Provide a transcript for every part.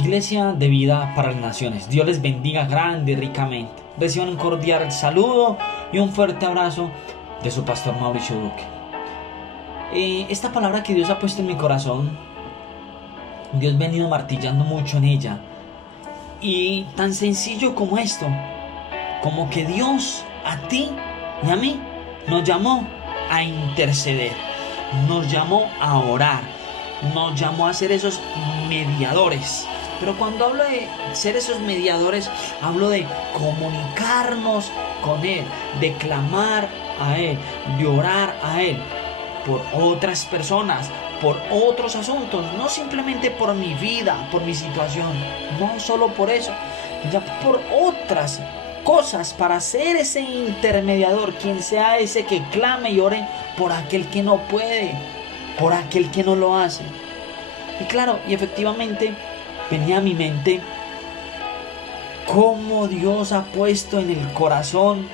Iglesia de Vida para las Naciones. Dios les bendiga grande y ricamente. Reciban un cordial saludo y un fuerte abrazo de su pastor Mauricio Duque. Esta palabra que Dios ha puesto en mi corazón, Dios ha venido martillando mucho en ella. Y tan sencillo como esto, como que Dios a ti y a mí nos llamó a interceder, nos llamó a orar, nos llamó a ser esos mediadores. Pero cuando hablo de ser esos mediadores, hablo de comunicarnos con Él, de clamar a Él, de orar a Él por otras personas, por otros asuntos, no simplemente por mi vida, por mi situación, no solo por eso, ya por otras cosas, para ser ese intermediador, quien sea ese que clame y ore por aquel que no puede, por aquel que no lo hace. Y claro, y efectivamente venía a mi mente cómo Dios ha puesto en el corazón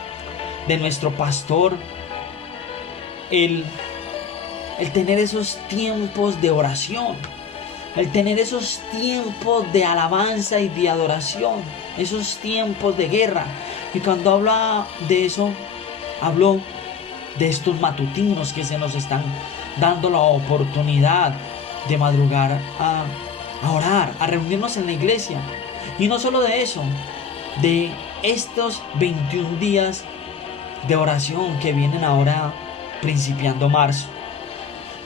de nuestro pastor el tener esos tiempos de oración, el tener esos tiempos de alabanza y de adoración, esos tiempos de guerra. Y cuando habla de eso, hablo de estos matutinos que se nos están dando la oportunidad de madrugar a orar, a reunirnos en la iglesia. Y no solo de eso, de estos 21 días de oración que vienen ahora principiando marzo.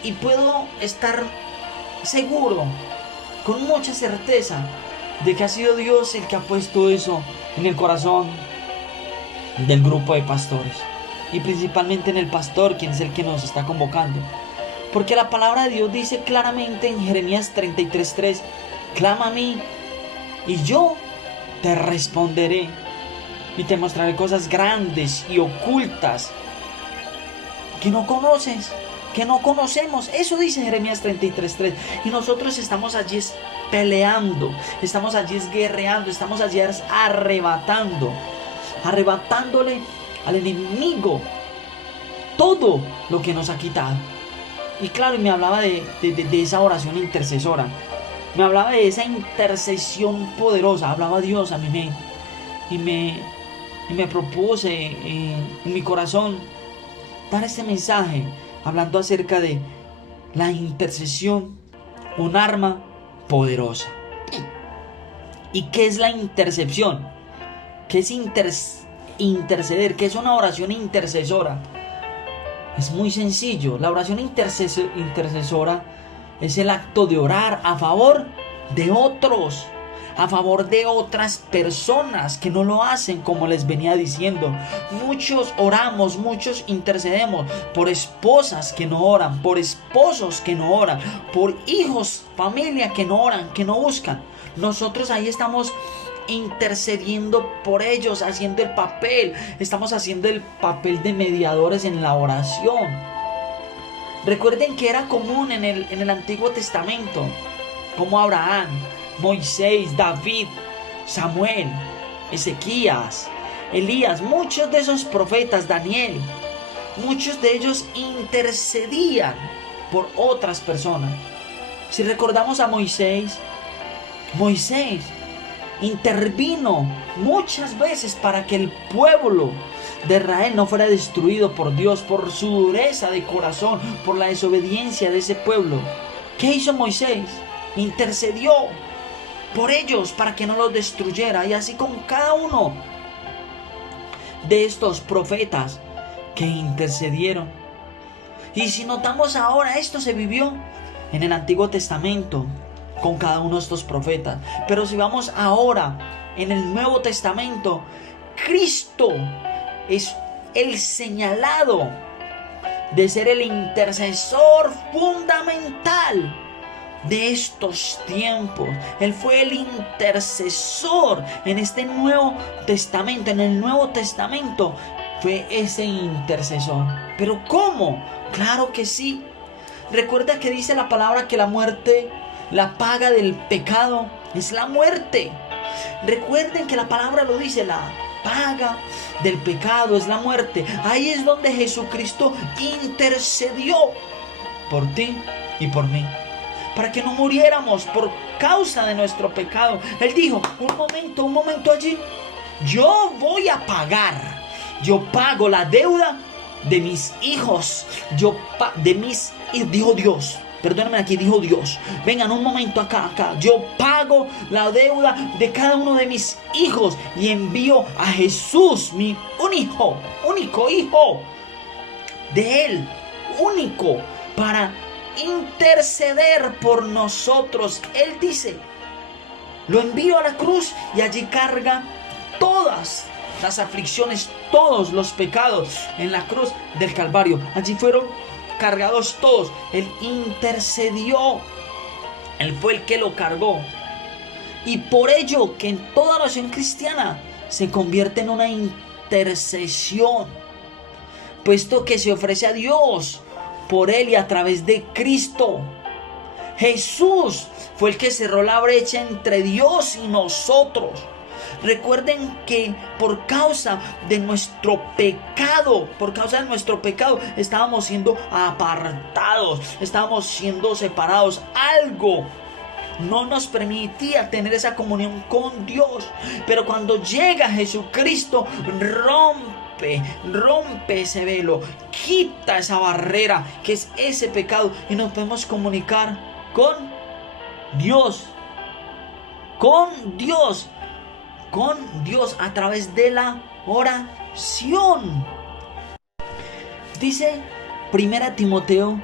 Y puedo estar seguro, con mucha certeza, de que ha sido Dios el que ha puesto eso en el corazón del grupo de pastores. Y principalmente en el pastor, quien es el que nos está convocando. Porque la palabra de Dios dice claramente en Jeremías 33:3: clama a mí y yo te responderé y te mostraré cosas grandes y ocultas que no conoces, que no conocemos. Eso dice Jeremías 33:3. Y nosotros estamos allí peleando, estamos allí guerreando, estamos allí arrebatándole al enemigo todo lo que nos ha quitado. Y claro, y me hablaba de esa oración intercesora, me hablaba de esa intercesión poderosa, hablaba Dios a mi mente y me propuse en mi corazón dar este mensaje, hablando acerca de la intercesión, un arma poderosa. ¿Y qué es la intercepción? ¿Qué es interceder? ¿Qué es una oración intercesora? Es muy sencillo. La oración intercesora es el acto de orar a favor de otros, a favor de otras personas que no lo hacen, como les venía diciendo. Muchos oramos, muchos intercedemos por esposas que no oran, por esposos que no oran, por hijos, familia que no oran, que no buscan. Nosotros ahí estamos intercediendo por ellos, haciendo el papel, estamos haciendo el papel de mediadores en la oración. Recuerden que era común en el Antiguo Testamento, como Abraham, Moisés, David, Samuel, Ezequías, Elías, muchos de esos profetas, Daniel, muchos de ellos intercedían por otras personas. Si recordamos a Moisés intervino muchas veces para que el pueblo de Israel no fuera destruido por Dios, por su dureza de corazón, por la desobediencia de ese pueblo. ¿Qué hizo Moisés? Intercedió por ellos para que no los destruyera, y así con cada uno de estos profetas que intercedieron. Y si notamos ahora, esto se vivió en el Antiguo Testamento con cada uno de estos profetas. Pero si vamos ahora en el Nuevo Testamento, Cristo es el señalado de ser el intercesor fundamental de estos tiempos. Él fue el intercesor en este Nuevo Testamento. En el Nuevo Testamento fue ese intercesor. ¿Pero cómo? Claro que sí. Recuerda que dice la palabra que la muerte, la paga del pecado es la muerte. Recuerden que la palabra lo dice, la paga del pecado es la muerte. Ahí es donde Jesucristo intercedió por ti y por mí. para que no muriéramos por causa de nuestro pecado. Él dijo, un momento allí, yo voy a pagar, yo pago la deuda de mis hijos, dijo Dios. Perdónenme, aquí dijo Dios. Vengan un momento acá. Yo pago la deuda de cada uno de mis hijos y envío a Jesús, mi único hijo de Él, único, para interceder por nosotros. Él dice, lo envío a la cruz y allí carga todas las aflicciones, todos los pecados en la cruz del Calvario. Allí fueron cargados todos. Él intercedió. Él fue el que lo cargó. Y por ello que en toda oración cristiana se convierte en una intercesión, puesto que se ofrece a Dios por Él y a través de Cristo. Jesús fue el que cerró la brecha entre Dios y nosotros. Recuerden que por causa de nuestro pecado, estábamos siendo apartados, estábamos siendo separados. Algo no nos permitía tener esa comunión con Dios. Pero cuando llega Jesucristo, rompe ese velo, quita esa barrera que es ese pecado, y nos podemos comunicar con Dios. Con Dios a través de la oración. Dice 1 Timoteo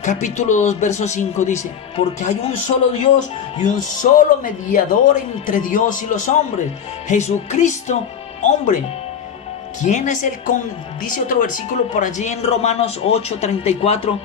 capítulo 2 verso 5, dice, porque hay un solo Dios y un solo mediador entre Dios y los hombres, Jesucristo hombre. ¿Quién es dice otro versículo por allí en Romanos 8:34,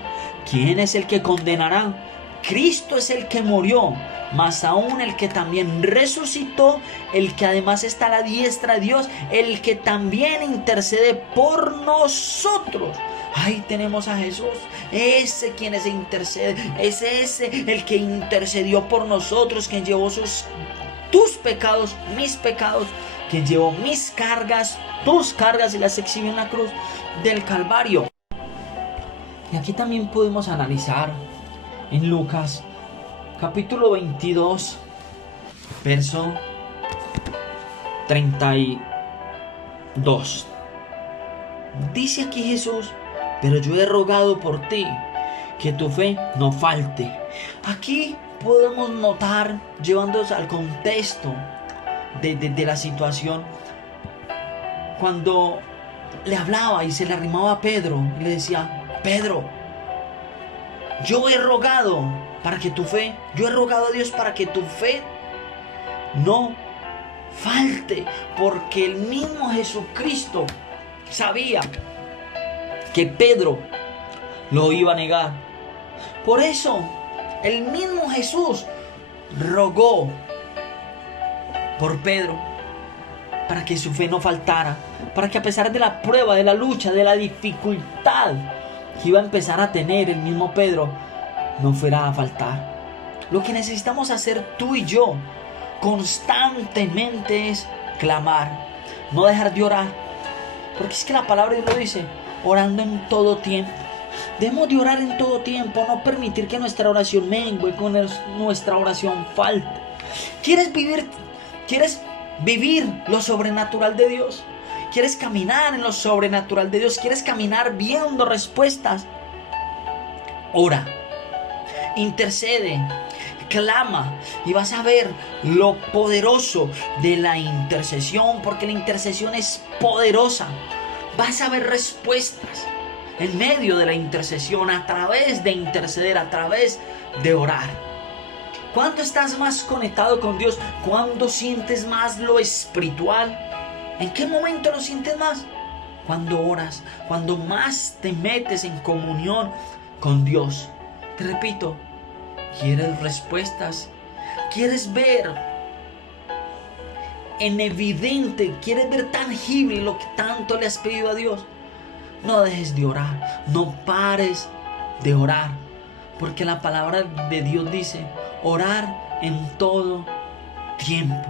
¿quién es el que condenará? Cristo es el que murió, más aún el que también resucitó, el que además está a la diestra de Dios, el que también intercede por nosotros. Ahí tenemos a Jesús, ese quien se intercede, ese el que intercedió por nosotros, quien llevó tus pecados, mis pecados, quien llevó mis cargas, tus cargas, y las exhibió en la cruz del Calvario. Y aquí también podemos analizar en Lucas capítulo 22 verso 32. Dice aquí Jesús, pero yo he rogado por ti, que tu fe no falte. Aquí podemos notar, llevándonos al contexto de la situación, cuando le hablaba y se le arrimaba a Pedro y le decía, Pedro, yo he rogado a Dios para que tu fe no falte, porque el mismo Jesucristo sabía que Pedro lo iba a negar. Por eso el mismo Jesús rogó por Pedro, para que su fe no faltara, para que a pesar de la prueba, de la lucha, de la dificultad que iba a empezar a tener el mismo Pedro, no fuera a faltar. Lo que necesitamos hacer tú y yo constantemente es clamar, no dejar de orar, porque es que la palabra de Dios lo dice, orando en todo tiempo. Debemos de orar en todo tiempo, no permitir que nuestra oración mengue, con nuestra oración falte. ¿Quieres vivir lo sobrenatural de Dios? ¿Quieres caminar en lo sobrenatural de Dios? ¿Quieres caminar viendo respuestas? Ora, intercede, clama, y vas a ver lo poderoso de la intercesión, porque la intercesión es poderosa. Vas a ver respuestas en medio de la intercesión, a través de interceder, a través de orar. ¿Cuándo estás más conectado con Dios? ¿Cuándo sientes más lo espiritual? ¿En qué momento lo sientes más? Cuando oras, cuando más te metes en comunión con Dios. Te repito, ¿quieres respuestas? ¿Quieres ver en evidente? ¿Quieres ver tangible lo que tanto le has pedido a Dios? No dejes de orar, no pares de orar, porque la palabra de Dios dice, orar en todo tiempo.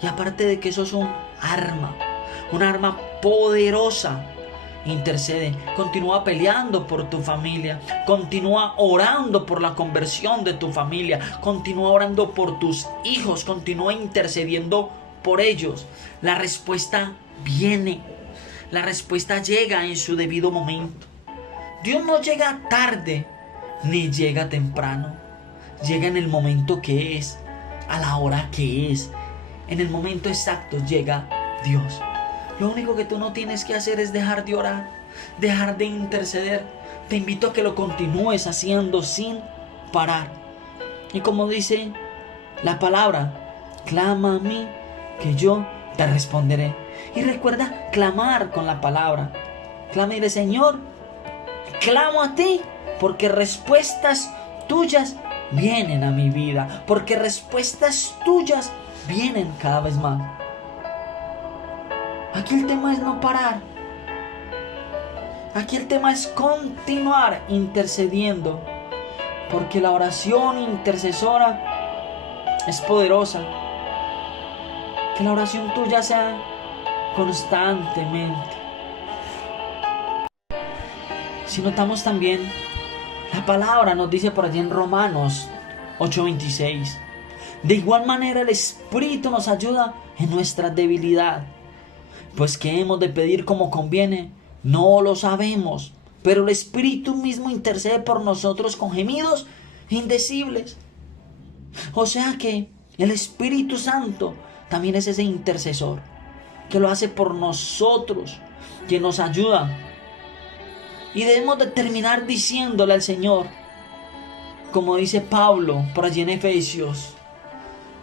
Y aparte de que eso es un arma poderosa intercede, continúa peleando por tu familia, continúa orando por la conversión de tu familia, continúa orando por tus hijos, continúa intercediendo por ellos. La respuesta viene, la respuesta llega en su debido momento. Dios no llega tarde ni llega temprano, llega en el momento que es, a la hora que es, en el momento exacto llega Dios. Lo único que tú no tienes que hacer es dejar de orar, dejar de interceder. Te invito a que lo continúes haciendo sin parar. Y como dice la palabra, clama a mí que yo te responderé. Y recuerda clamar con la palabra. Clama y dile: Señor, clamo a ti porque respuestas tuyas vienen a mi vida, porque respuestas tuyas vienen cada vez más. Aquí el tema es no parar. Aquí el tema es continuar intercediendo, porque la oración intercesora es poderosa. Que la oración tuya sea constantemente. Si notamos también, la palabra nos dice por allí en Romanos 8:26. De igual manera el Espíritu nos ayuda en nuestra debilidad. Pues que hemos de pedir como conviene, no lo sabemos, pero el Espíritu mismo intercede por nosotros con gemidos indecibles. O sea que el Espíritu Santo también es ese intercesor, que lo hace por nosotros, que nos ayuda. Y debemos de terminar diciéndole al Señor, como dice Pablo por allí en Efesios: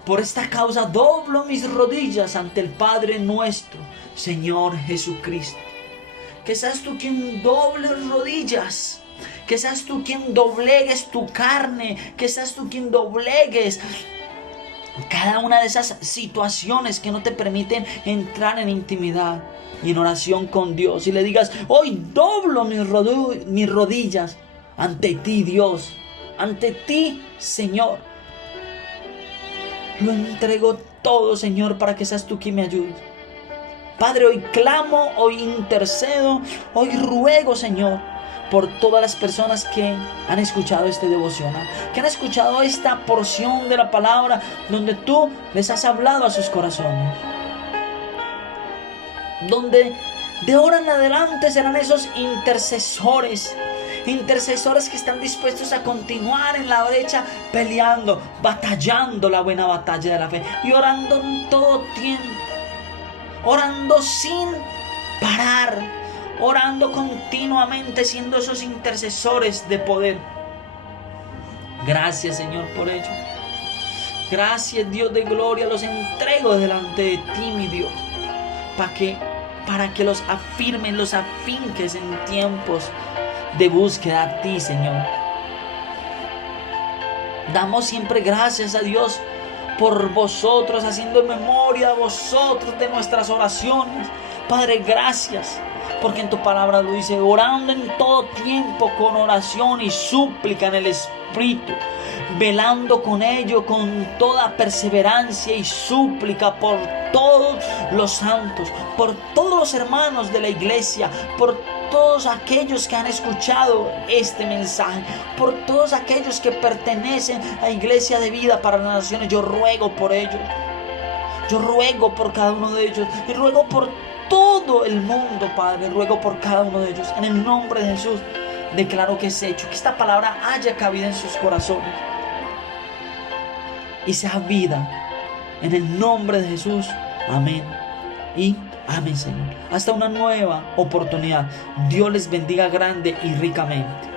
por esta causa doblo mis rodillas ante el Padre nuestro, Señor Jesucristo. Que seas tú quien doble rodillas, que seas tú quien doblegues tu carne, que seas tú quien doblegues cada una de esas situaciones que no te permiten entrar en intimidad y en oración con Dios. Y le digas: hoy doblo mis rodillas ante ti, Dios, ante ti, Señor. Lo entrego todo, Señor, para que seas tú quien me ayudes. Padre, hoy clamo, hoy intercedo, hoy ruego, Señor, por todas las personas que han escuchado este devocional, que han escuchado esta porción de la palabra donde tú les has hablado a sus corazones. Donde de ahora en adelante serán esos intercesores que están dispuestos a continuar en la brecha, peleando, batallando la buena batalla de la fe y orando en todo tiempo, orando sin parar, orando continuamente, siendo esos intercesores de poder. Gracias, Señor, por ello. Gracias, Dios de gloria, los entrego delante de ti, mi Dios, para que los afirmes, los afinques en tiempos de búsqueda a ti, Señor. Damos siempre gracias a Dios por vosotros, haciendo memoria a vosotros de nuestras oraciones. Padre, gracias, porque en tu palabra lo dice: orando en todo tiempo con oración y súplica en el Espíritu, velando con ello con toda perseverancia y súplica por todos los santos, por todos los hermanos de la iglesia, por todos aquellos que han escuchado este mensaje, por todos aquellos que pertenecen a Iglesia de Vida para las Naciones. Yo ruego por ellos, yo ruego por cada uno de ellos y ruego por todo el mundo, Padre. Ruego por cada uno de ellos. En el nombre de Jesús declaro que es hecho, que esta palabra haya cabida en sus corazones y sea vida. En el nombre de Jesús, amén y amén, Señor. Hasta una nueva oportunidad. Dios les bendiga grande y ricamente.